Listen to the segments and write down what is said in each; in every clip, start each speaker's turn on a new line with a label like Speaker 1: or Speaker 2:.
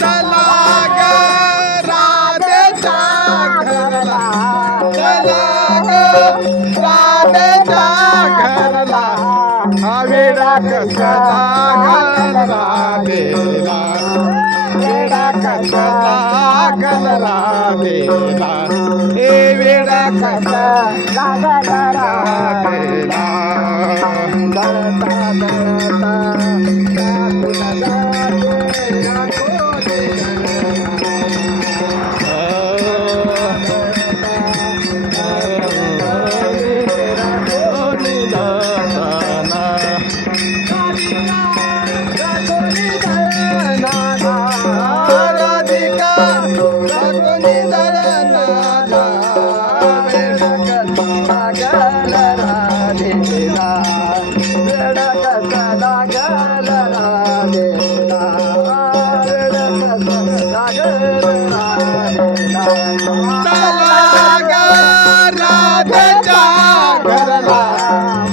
Speaker 1: चला ग राधेच्या घरला. वेडा ग राधेच्या घरला हा वेडा कसला घालला देला वेडा कसला राधेच्या घरला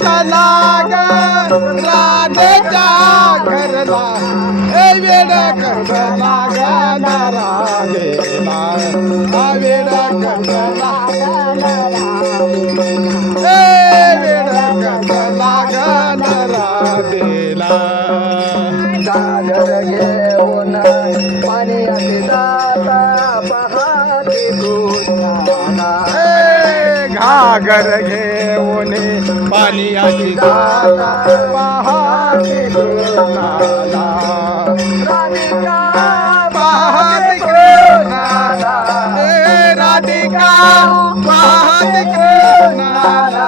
Speaker 1: चला ग राधेच्या घरला हे वेड राधेला वेड राधेला
Speaker 2: गाजर घेऊन पाणी जाता पहाटे गोठ्याला.
Speaker 1: हे घागर घेऊन पाणी आधी जाता पहाटे कृष्णाला
Speaker 2: राधिका
Speaker 1: कृष्णाला राधिका कृष्णाला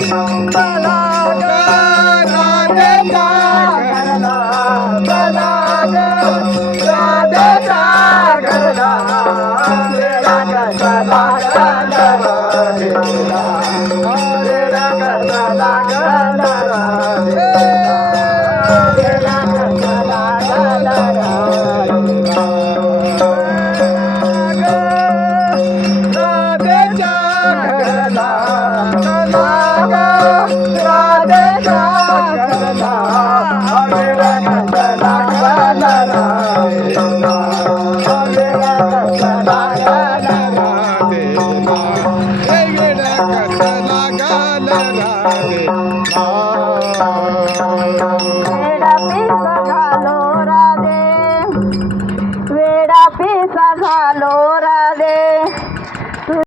Speaker 2: Thank you. गला